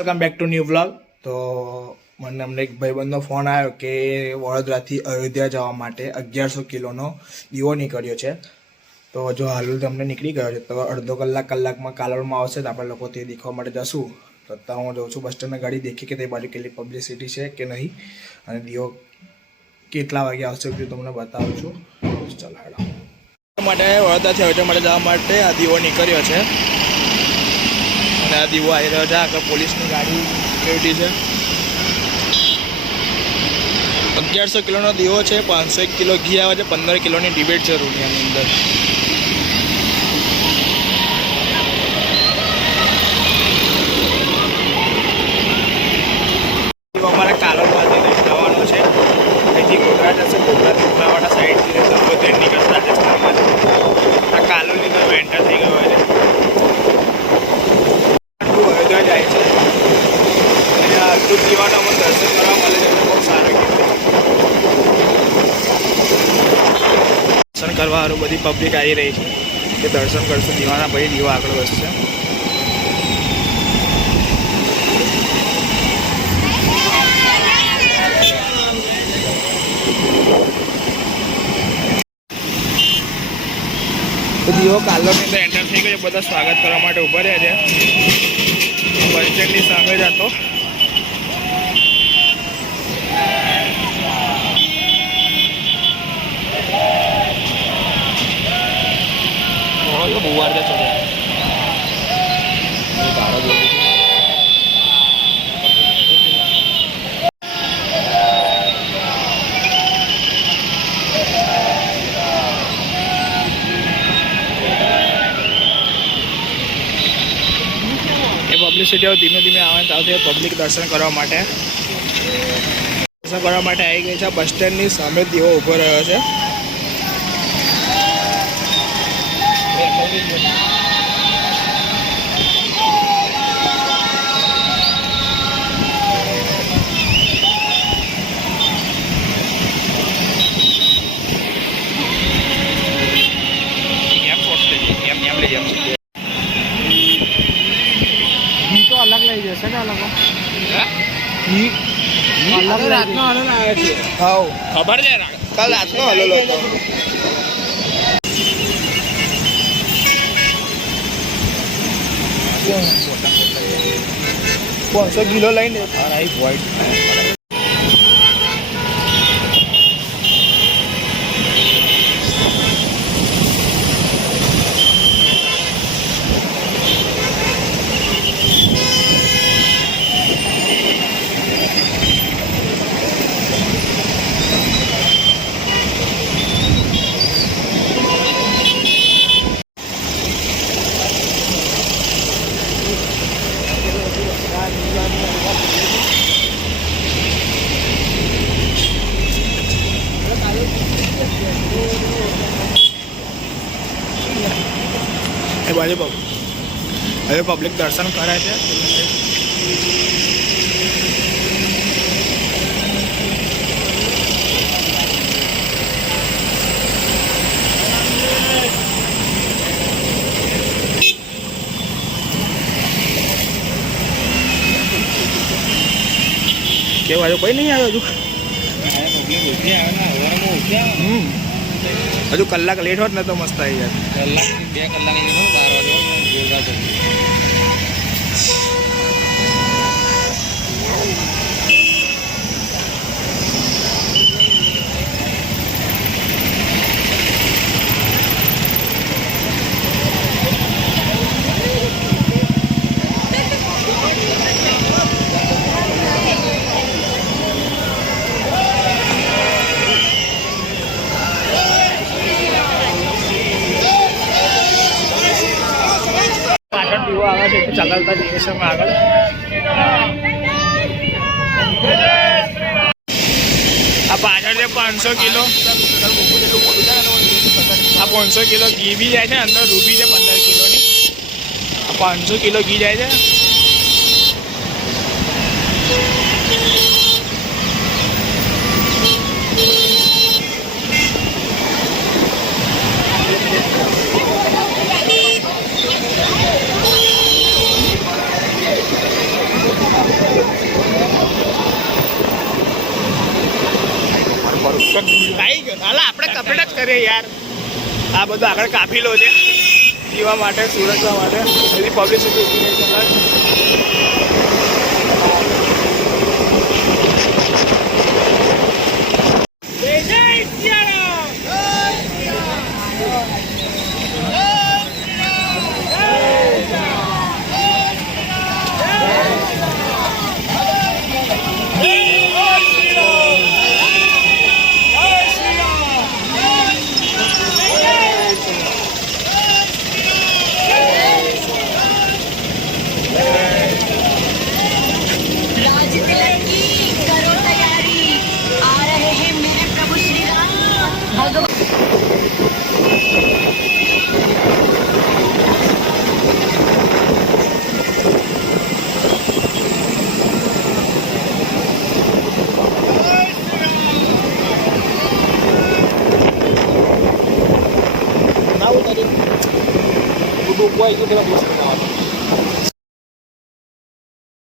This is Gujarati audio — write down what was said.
Welcome back to new vlog. તો મને અમને એક ભાઈબંધનો ફોન આવ્યો કે વડોદરાથી અયોધ્યા જવા માટે 1100 કિલોનો દીવો નીકળ્યો છે. તો જો હાલ તમને નીકળી ગયો છે, તો અડધો કલાકમાં કાલોલમાં આવશે તો આપણે લોકો તે દેખવા માટે જશું. તો અત્યારે હું જાઉં છું બસ સ્ટેન્ડમાં, ગાડી દેખી કે તે બાજુ કેટલી પબ્લિસિટી છે કે નહીં અને દીવો કેટલા વાગે આવશે તે તમને બતાવું છું. ચાલો હેડો માટે વડોદરાથી અયોધ્યા માટે જવા માટે આ દીવો નીકળ્યો છે. અને આ દીવો આવી રહ્યો છે, આગળ પોલીસની ગાડી કેવડી છે. 1100 કિલોનો દીવો છે, 501 કિલો ઘી આવે છે, 15 કિલોની ડિબેટ છે રૂપિયાની અંદર. અમારે કાલોલમાંથી જવાનો છે, અહીંથી ગોધરા જશે, ગોધરાથી ઉનાવાડા સાઈડથી રહેશે, ટ્રેન નીકળશે રાજસ્થાનમાંથી. આ કાલોલની તો એન્ટર થઈ ગયો છે, અયોધ્યા જાય છે અને અદ્ભુત દીવાનો અમને દર્શન કરવા મળે છે. બહુ સારું દર્શન કરવાનું બધી પબ્લિક આવી રહી છે કે દર્શન કરશું દીવાના, પછી દીવા આગળ વધશે. દીવો કાલોલની અંદર એન્ટર થઈ ગયો, બધા સ્વાગત કરવા માટે ઉભા રહ્યા છે. બસ સ્ટેન્ડની સામે જ હતો. બહુ વાર છે પબ્લિસિટી ધીમે ધીમે આવે ત્યાંથી પબ્લિક દર્શન કરવા માટે આવી ગઈ છે. બસ સ્ટેન્ડની સામે દીવો ઊભો રહ્યો છે. અલગ લઈ જશે ને અલગ રાતનો હલો આવ્યો છે. હા ખબર છે, કાલ રાતનો હલો હતો. 500 કિલો લઈને વ્હાઈટ એ બાજુ હવે પબ્લિક દર્શન કરે છે. કે બાજુ કોઈ નહીં આવ્યો હજુ. હજુ કલાક લેટ હોત ને તો મસ્ત આવી જાય. કલાક 2 કલાક 12 વાગે. દીવો આવે છે એટલે ચાલતા જઈએ છીએ આગળ. આ પાછળ છે 500 કિલો. આ 500 કિલો ઘી બી જાય છે, અંદર રૂબી છે 15 કિલોની. આ 500 કિલો ઘી જાય છે. આવી ગયો હાલ આપણે કમ્પ્લીટ જ કરીએ યાર. આ બધો આગળ કાફીલો છે પીવા માટે સુરતવા માટે બધી પબ્લિસિટી राज तिलक की करो तैयारी आ रहे हैं मेरे प्रभु श्री राम भगवान. કોઈ પેલા